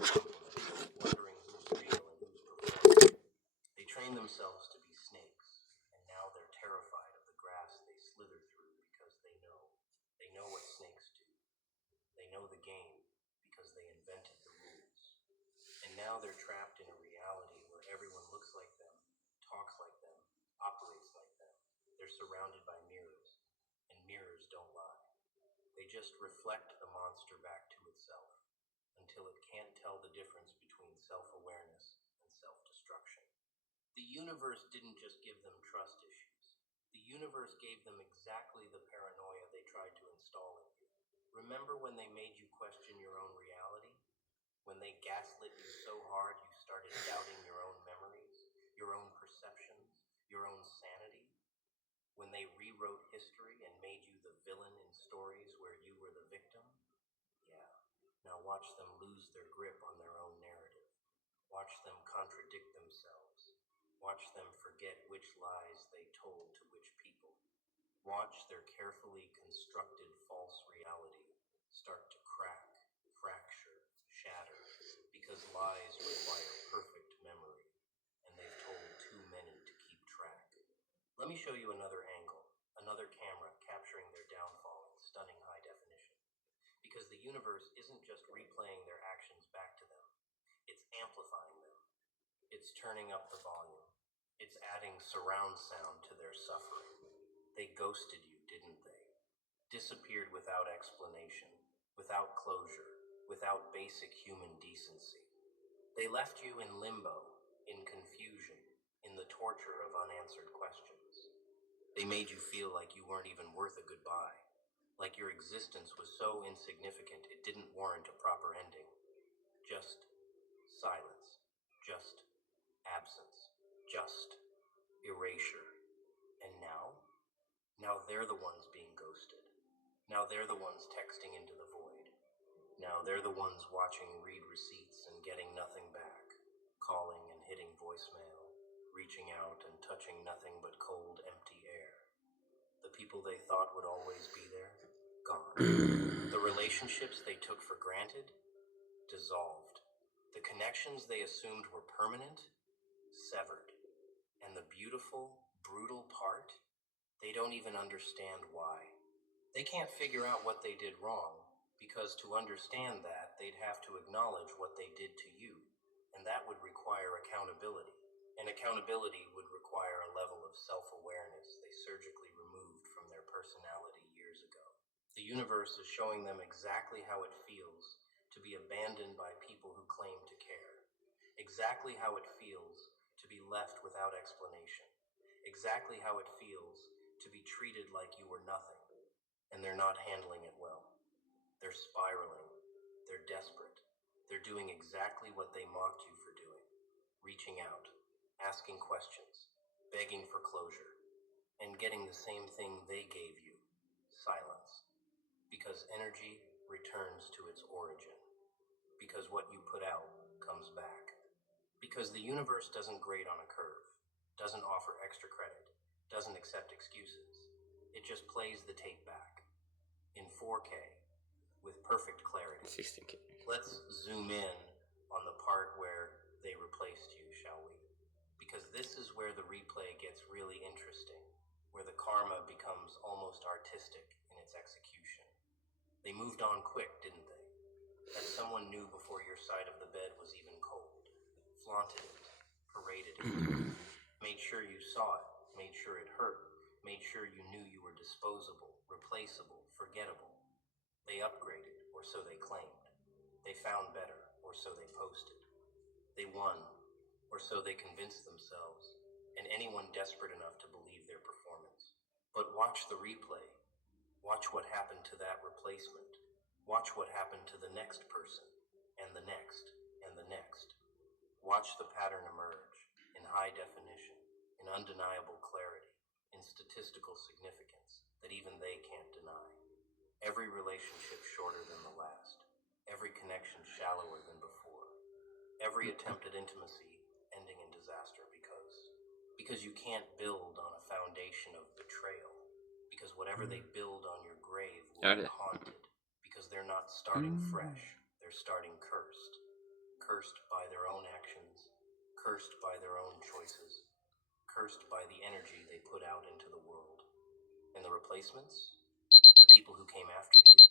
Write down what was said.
wondering who's real and who's performing. They train themselves to be snakes, and now they're terrified of the grass they slither through because they know what snakes do. They know the game because they invented the rules. And now they're trapped in a reality where everyone looks like them, talks like them, operates like them. They're surrounded by mirrors, and mirrors don't lie. They just reflect the monster back to itself until it can't tell the difference between self-awareness and self-destruction. The universe didn't just give them trust issues. The universe gave them exactly the paranoia they tried to install in you. Remember when they made you question your own reality? When they gaslit you so hard you started doubting your own memories, your own perceptions, your own sanity? When they rewrote history and made you the villain in stories where you were the victim? Yeah. Now watch them lose their grip on their own narrative. Watch them contradict themselves. Watch them forget which lies they told to which people. Watch their carefully constructed false reality start to crack, fracture, shatter, because lies require perfect memory, and they've told too many to keep track. Let me show you another angle, another camera capturing their downfall in stunning high definition. Because the universe isn't just replaying their actions back to them, it's amplifying them. It's turning up the volume. It's adding surround sound to their suffering. They ghosted you, didn't they? Disappeared without explanation, without closure, without basic human decency. They left you in limbo, in confusion, in the torture of unanswered questions. They made you feel like you weren't even worth a goodbye, like your existence was so insignificant it didn't warrant a proper ending. Just silence, just absence, just erasure. And now they're the ones being ghosted. Now they're the ones texting into the void. Now they're the ones watching read receipts and getting nothing back, calling and hitting voicemail, reaching out and touching nothing but cold, empty air. The people they thought would always be there, gone. The relationships they took for granted, dissolved. The connections they assumed were permanent, severed. And the beautiful, brutal part? They don't even understand why. They can't figure out what they did wrong, because to understand that, they'd have to acknowledge what they did to you, and that would require accountability. And accountability would require a level of self-awareness they surgically removed from their personality years ago. The universe is showing them exactly how it feels to be abandoned by people who claim to care. Exactly how it feels to be left without explanation. Exactly how it feels to be treated like you were nothing. And they're not handling it well. They're spiraling. They're desperate. They're doing exactly what they mocked you for doing. Reaching out, asking questions, begging for closure, and getting the same thing they gave you, silence. Because energy returns to its origin. Because what you put out comes back. Because the universe doesn't grade on a curve, doesn't offer extra credit, doesn't accept excuses. It just plays the tape back in 4K with perfect clarity. 16K. Let's zoom in on the part where they replaced you, shall we? Because this is where the replay gets really interesting, where the karma becomes almost artistic in its execution. They moved on quick, didn't they? As someone knew before your side of the bed was even cold. Flaunted it, paraded it, made sure you saw it, made sure it hurt, made sure you knew you were disposable, replaceable, forgettable. They upgraded, or so they claimed. They found better, or so they posted. They won, or so they convinced themselves, and anyone desperate enough to believe their performance. But watch the replay. Watch what happened to that replacement. Watch what happened to the next person, and the next, and the next. Watch the pattern emerge, in high definition, in undeniable clarity, in statistical significance that even they can't deny. Every relationship shorter than the last. Every connection shallower than before. Every attempt at intimacy ending in disaster because you can't build on a foundation of betrayal. Because whatever they build on your grave will be haunted. Because they're not starting fresh, they're starting cursed. cursed by their own actions, cursed by their own choices, cursed by the energy they put out into the world. And the replacements? The people who came after you?